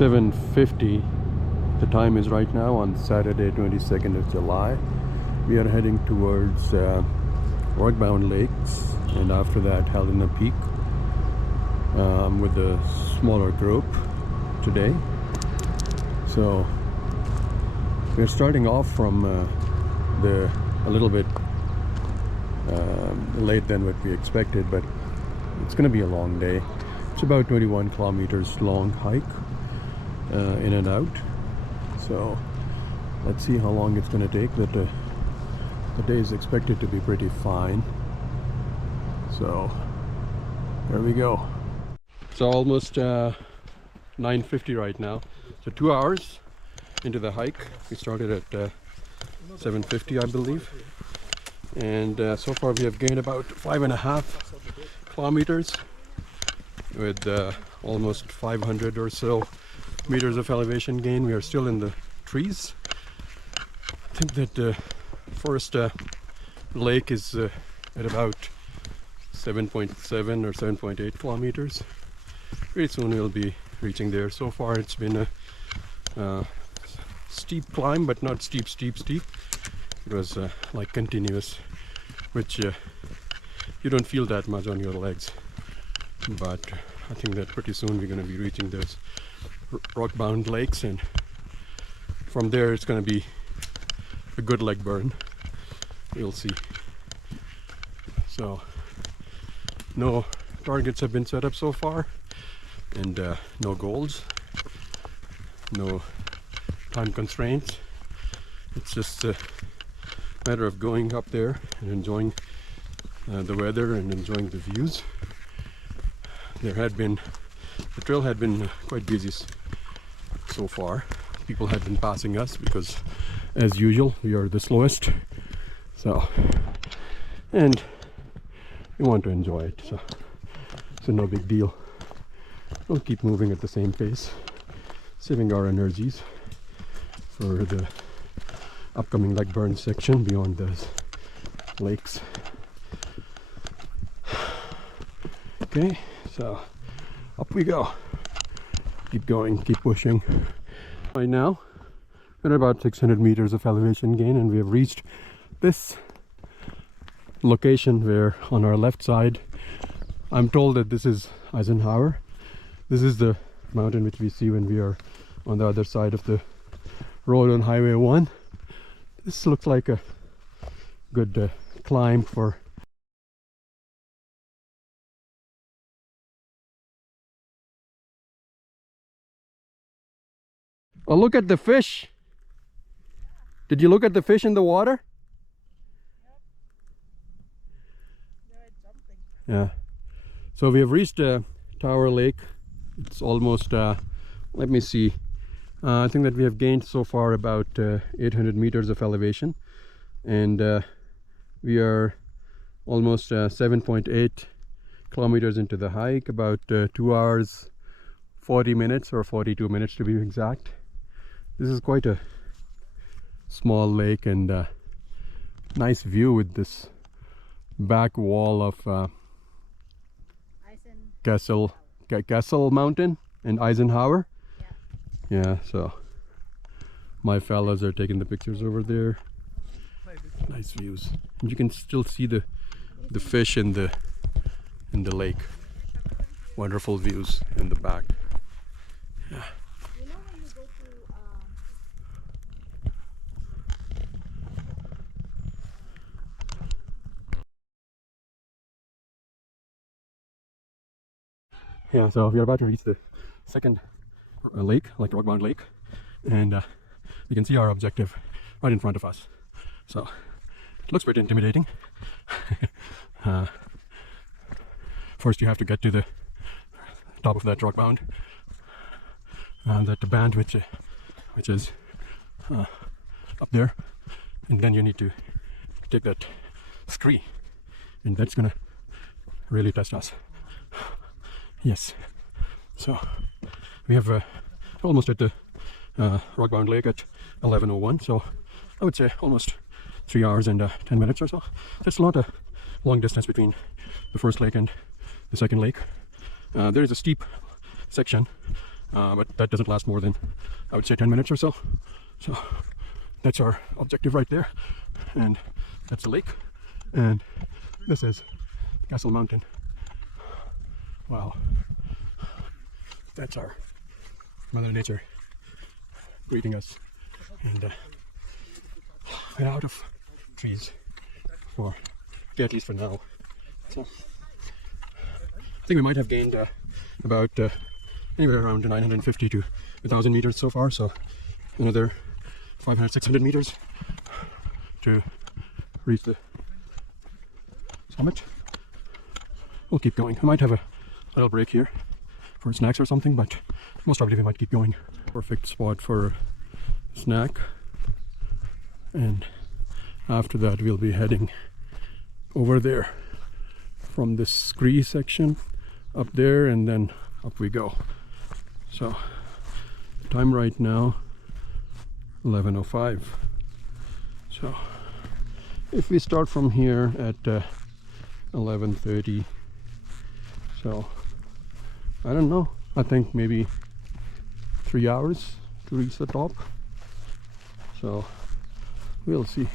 7:50 the time is right now on Saturday 22nd of July. We are heading towards Rockbound Lakes, and after that Helena Peak with a smaller group today. So we're starting off from a little bit late than what we expected, but it's going to be a long day. It's about 21 kilometers long hike in and out. So let's see how long it's going to take. But the day is expected to be pretty fine. So there we go. It's almost 9:50 right now. So 2 hours into the hike. We started at 7:50, I believe. And so far we have gained about 5.5 kilometers with almost 500 or so meters of elevation gain. We are still in the trees. I think that the first lake is at about 7.7 or 7.8 kilometers. Pretty soon we'll be reaching there. So far it's been a steep climb, but not steep. It was like continuous, which you don't feel that much on your legs. But I think that pretty soon we're going to be reaching those rock-bound lakes, and from there it's going to be a good leg burn. We'll see. So no targets have been set up so far, and no goals, no time constraints. It's just a matter of going up there and enjoying the weather and enjoying the views. The trail had been quite busy so far. People had been passing us because, as usual, we are the slowest. So, and we want to enjoy it. So no big deal. We'll keep moving at the same pace, saving our energies for the upcoming leg burn section beyond those lakes. Okay, so up we go. Keep going, keep pushing. Right now we're at about 600 meters of elevation gain, and we have reached this location where on our left side, I'm told that this is Eisenhower. This is the mountain which we see when we are on the other side of the road on Highway 1. This looks like a good climb for oh, look at the fish. Did you look at the fish in the water? Yep. They're jumping. Yeah. So we have reached Tower Lake. It's almost, let me see. I think that we have gained so far about 800 meters of elevation. And we are almost 7.8 kilometers into the hike, about 2 hours, 40 minutes or 42 minutes to be exact. This is quite a small lake, and nice view with this back wall of Kessel Mountain and Eisenhower. Yeah, so my fellows are taking the pictures over there. Nice views, and you can still see the fish in the lake. Wonderful views in the back. Yeah. Yeah, so we are about to reach the second lake, like Rockbound Lake, and you can see our objective right in front of us. So it looks pretty intimidating. First you have to get to the top of that rockbound, that band which is up there, and then you need to take that scree, and that's gonna really test us. Yes, so we have almost at the Rockbound Lake at 11:01, so I would say almost 3 hours and 10 minutes or so. That's not a long distance between the first lake and the second lake. There is a steep section but that doesn't last more than, I would say, 10 minutes or so. So that's our objective right there, and that's the lake, and this is Castle Mountain. Wow, that's our Mother Nature greeting us, and we're out of trees for, at least for now. So I think we might have gained about anywhere around 950 to 1,000 meters so far, so another 500, 600 meters to reach the summit. We'll keep going. I might have a little break here for snacks or something, but most probably we might keep going. Perfect spot for a snack, and after that we'll be heading over there from this scree section up there, and then up we go. So time right now 11:05. So if we start from here at 11:30, so I don't know, I think maybe 3 hours to reach the top, so we'll see.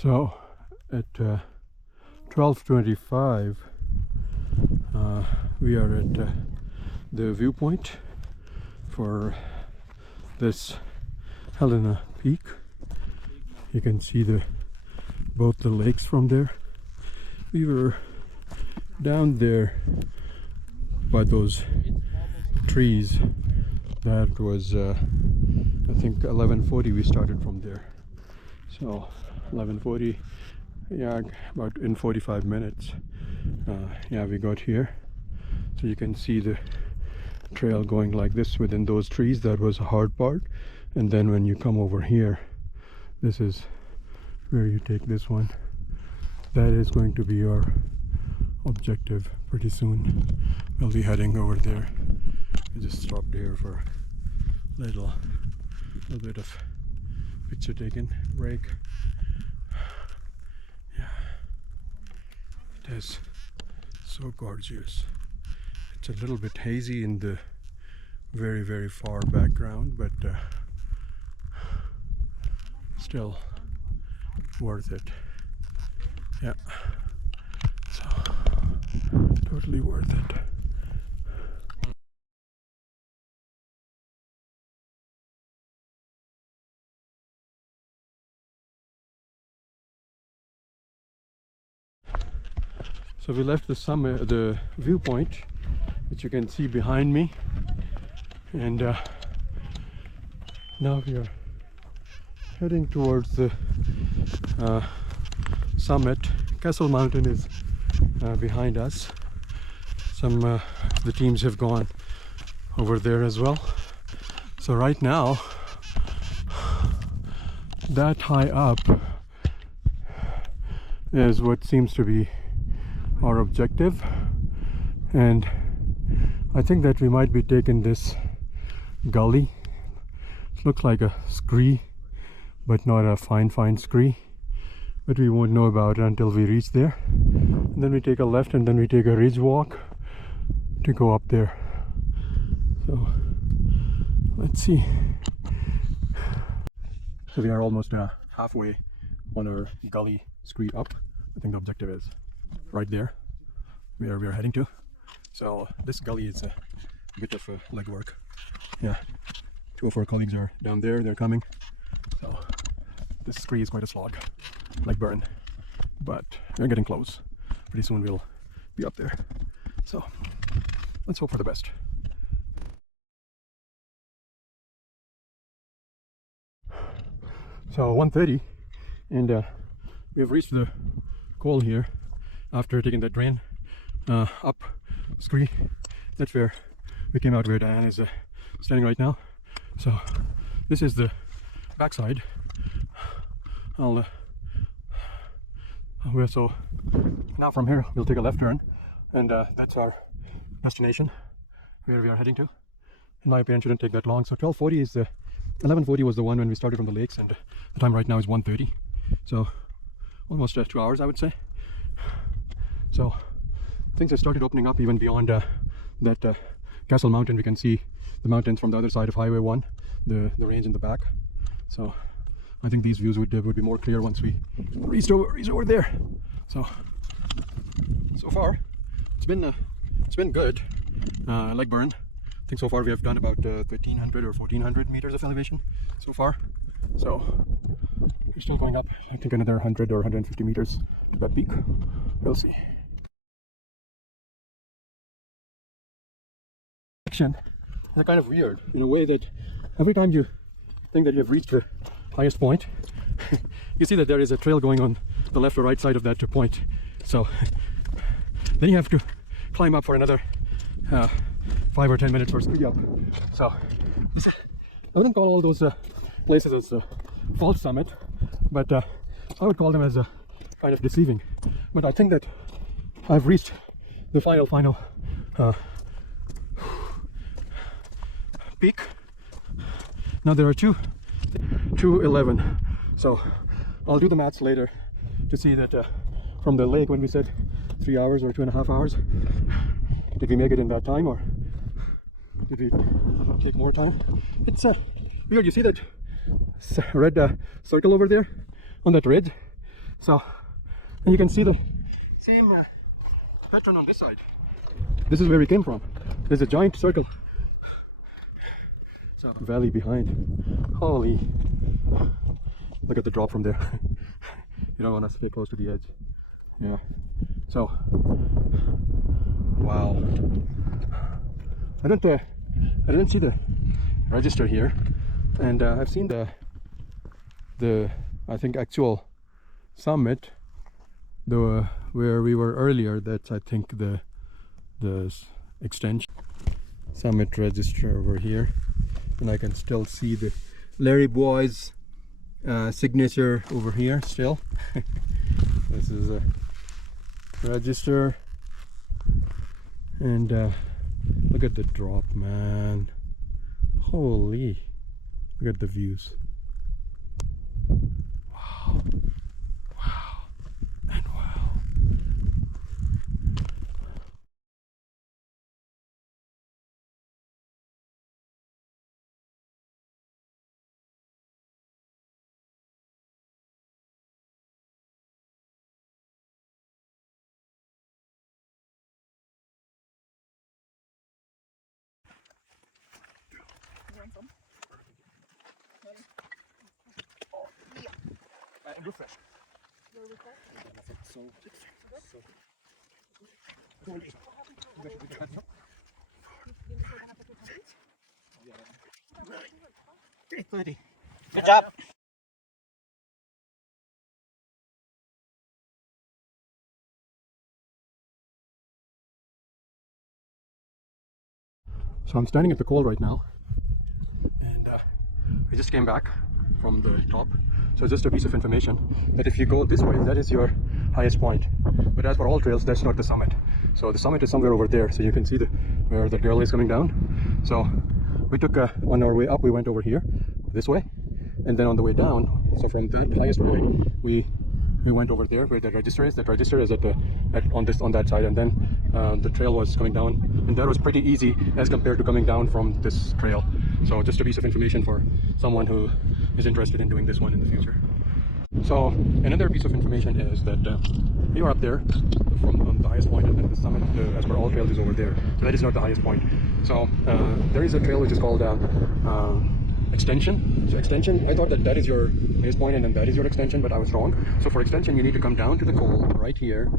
So at 12:25 we are at the viewpoint for this Helena peak. You can see both the lakes from there. We were down there by those trees. That was I think 11:40 we started from there. So 11:40, yeah, about in 45 minutes, yeah, we got here. So you can see the trail going like this within those trees. That was a hard part, and then when you come over here, this is where you take this one. That is going to be our objective pretty soon. We'll be heading over there. We just stopped here for a little bit of picture taking break. Yeah, it is so gorgeous. It's a little bit hazy in the very, very far background, but still worth it. Yeah, so totally worth it. So we left the summit, the viewpoint, which you can see behind me, and now we are heading towards the summit. Castle Mountain is behind us. Some the teams have gone over there as well. So right now that high up is what seems to be our objective, and I think that we might be taking this gully. It looks like a scree, but not a fine scree, but we won't know about it until we reach there. And then we take a left, and then we take a ridge walk to go up there. So let's see. So we are almost halfway on our gully scree up. I think the objective is right there where we are heading to. So this gully is a bit of legwork. Yeah, two of our colleagues are down there, they're coming. So this scree is quite a slog, like burn, but we're getting close. Pretty soon we'll be up there. So let's hope for the best. So 1:30, and we have reached the col here after taking the drain up scree. That's where we came out, where Diane is standing right now. So this is the backside. So now from here we'll take a left turn, and that's our destination where we are heading to. In my opinion, shouldn't take that long. So 12:40 is 11:40 was the one when we started from the lakes, and the time right now is 1:30. So almost 2 hours, I would say. So things have started opening up even beyond that Castle Mountain. We can see the mountains from the other side of Highway 1, the range in the back. So I think these views would be more clear once we reach over there. So far it's been good, like burn. I think so far we have done about 1300 or 1400 meters of elevation so far. So we're still going up. I think another 100 or 150 meters to that peak. We'll see. Section is kind of weird in a way that every time you think that you have reached the highest point, you see that there is a trail going on the left or right side of that point. So then you have to climb up for another 5 or 10 minutes or speed up. So I wouldn't call all those places as a false summit, but I would call them as a kind of deceiving. But I think that I've reached the final peak. Now there are 2:11, so I'll do the maths later to see that from the lake, when we said 3 hours or 2.5 hours, did we make it in that time, or did we take more time? It's weird. You see that red circle over there on that ridge? So, and you can see the same pattern on this side. This is where we came from. There's a giant circle. So valley behind. Holy! Look at the drop from there. You don't want to stay close to the edge. Yeah. So, wow. I didn't see the register here, and I've seen the I think actual summit, where we were earlier. That's I think the extension summit register over here, and I can still see the Larry Boy's signature over here still. This is a register, and look at the drop, man. Holy, look at the views. Wow, wow, and wow. And refresh. So, 30. Good job. So I'm standing at the col right now, and we just came back from the top. So just a piece of information that if you go this way, that is your highest point. But as for all trails, that's not the summit. So the summit is somewhere over there. So you can see where the girl is coming down. So we took on our way up, we went over here this way, and then on the way down, so from that highest point, we went over there where the register is. That register is on that side, and then the trail was coming down, and that was pretty easy as compared to coming down from this trail. So just a piece of information for someone who is interested in doing this one in the future. So another piece of information is that you are up there from the highest point, and then the summit, as per all trails, is over there. So that is not the highest point. So there is a trail which is called extension. So extension, I thought that is your highest point and then that is your extension, but I was wrong. So for extension, you need to come down to the col right here,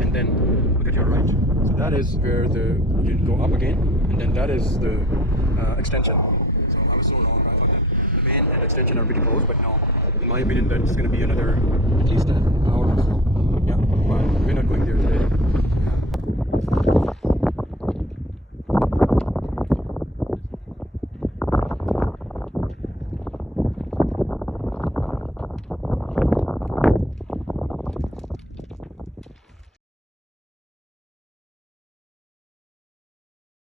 and then look at your right. So that is where you go up again, and then that is the extension. So I was so wrong. I thought that the main and extension are pretty close, but no. In my opinion, that's going to be another at least an hour or so. Yeah, but we're not going there today.